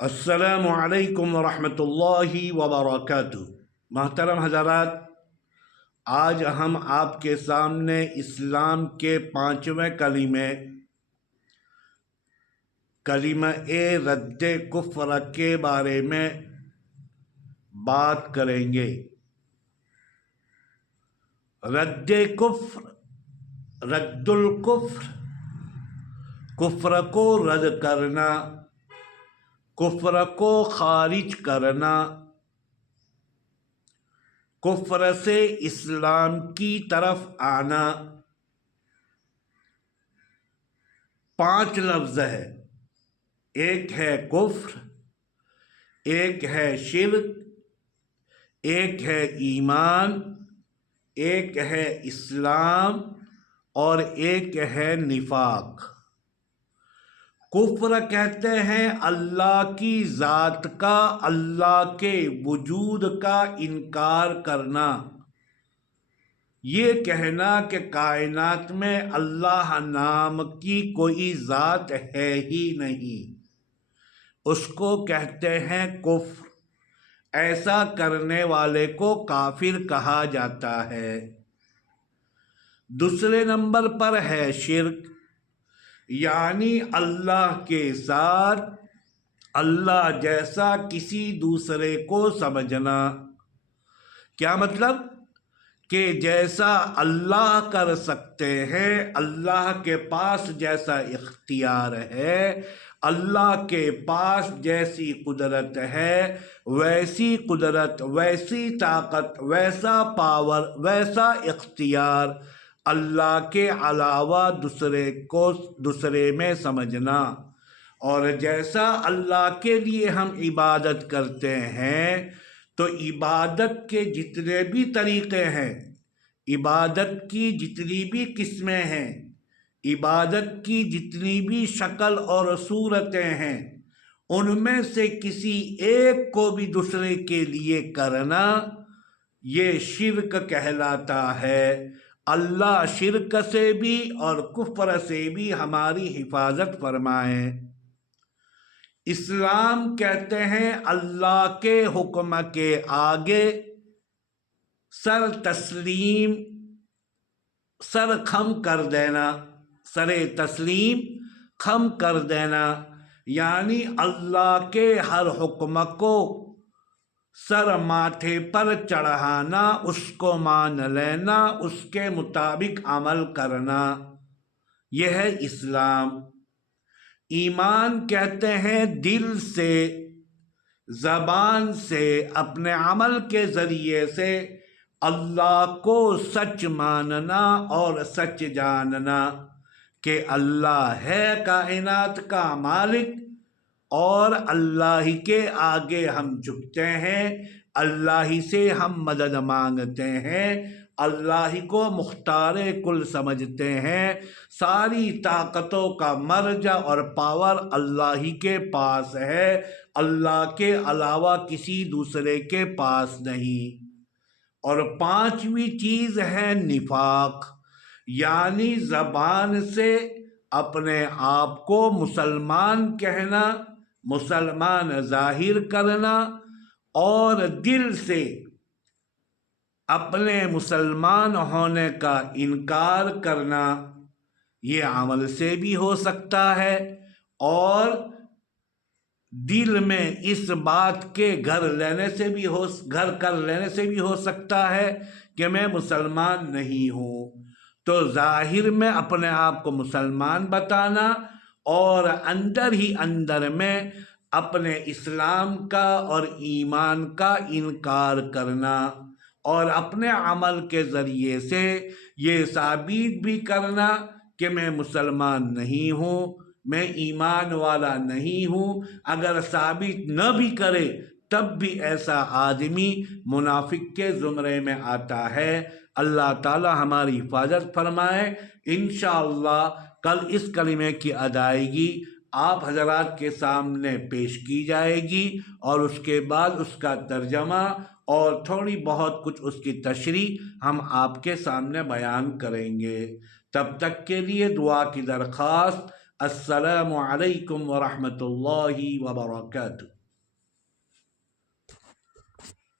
السلام علیکم ورحمۃ اللہ وبرکاتہ۔ محترم حضرات، آج ہم آپ کے سامنے اسلام کے 5ویں کلمہ رد کفر کے بارے میں بات کریں گے۔ رد کفر، رد الکفر، کفر کو رد کرنا، کفر کو خارج کرنا، کفر سے اسلام کی طرف آنا۔ 5 لفظ ہے، ایک ہے کفر، ایک ہے شرک، ایک ہے ایمان، ایک ہے اسلام اور ایک ہے نفاق۔ کفر کہتے ہیں اللہ کی ذات کا، اللہ کے وجود کا انکار کرنا، یہ کہنا کہ کائنات میں اللہ نام کی کوئی ذات ہے ہی نہیں، اس کو کہتے ہیں کفر۔ ایسا کرنے والے کو کافر کہا جاتا ہے۔ دوسرے نمبر پر ہے شرک، یعنی اللہ کے ساتھ اللہ جیسا کسی دوسرے کو سمجھنا۔ کیا مطلب؟ کہ جیسا اللہ کر سکتے ہیں، اللہ کے پاس جیسا اختیار ہے، اللہ کے پاس جیسی قدرت ہے، ویسی قدرت، ویسی طاقت، ویسا پاور، ویسا اختیار اللہ کے علاوہ دوسرے میں سمجھنا۔ اور جیسا اللہ کے لیے ہم عبادت کرتے ہیں تو عبادت کے جتنے بھی طریقے ہیں، عبادت کی جتنی بھی قسمیں ہیں، عبادت کی جتنی بھی شکل اور صورتیں ہیں، ان میں سے کسی ایک کو بھی دوسرے کے لیے کرنا یہ شرک کہلاتا ہے۔ اللہ شرک سے بھی اور کفر سے بھی ہماری حفاظت فرمائے۔ اسلام کہتے ہیں اللہ کے حکم کے آگے سر تسلیم، سر خم کر دینا، سر تسلیم خم کر دینا، یعنی اللہ کے ہر حکم کو سر ماتھے پر چڑھانا، اس کو مان لینا، اس کے مطابق عمل کرنا، یہ ہے اسلام۔ ایمان کہتے ہیں دل سے، زبان سے، اپنے عمل کے ذریعے سے اللہ کو سچ ماننا اور سچ جاننا کہ اللہ ہے کائنات کا مالک، اور اللہ ہی کے آگے ہم جھکتے ہیں، اللہ ہی سے ہم مدد مانگتے ہیں، اللہ ہی کو مختار کل سمجھتے ہیں۔ ساری طاقتوں کا مرجع اور پاور اللہ ہی کے پاس ہے، اللہ کے علاوہ کسی دوسرے کے پاس نہیں۔ اور 5ویں چیز ہے نفاق، یعنی زبان سے اپنے آپ کو مسلمان کہنا، مسلمان ظاہر کرنا، اور دل سے اپنے مسلمان ہونے کا انکار کرنا۔ یہ عمل سے بھی ہو سکتا ہے اور دل میں اس بات کے گھر کر لینے سے بھی ہو سکتا ہے کہ میں مسلمان نہیں ہوں، تو ظاہر میں اپنے آپ کو مسلمان بتانا اور اندر ہی اندر میں اپنے اسلام کا اور ایمان کا انکار کرنا، اور اپنے عمل کے ذریعے سے یہ ثابت بھی کرنا کہ میں مسلمان نہیں ہوں، میں ایمان والا نہیں ہوں۔ اگر ثابت نہ بھی کرے تب بھی ایسا آدمی منافق کے زمرے میں آتا ہے۔ اللہ تعالی ہماری حفاظت فرمائے۔ انشاءاللہ کل اس کلمے کی ادائیگی آپ حضرات کے سامنے پیش کی جائے گی، اور اس کے بعد اس کا ترجمہ اور تھوڑی بہت کچھ اس کی تشریح ہم آپ کے سامنے بیان کریں گے۔ تب تک کے لیے دعا کی درخواست۔ السلام علیکم ورحمۃ اللہ وبرکاتہ.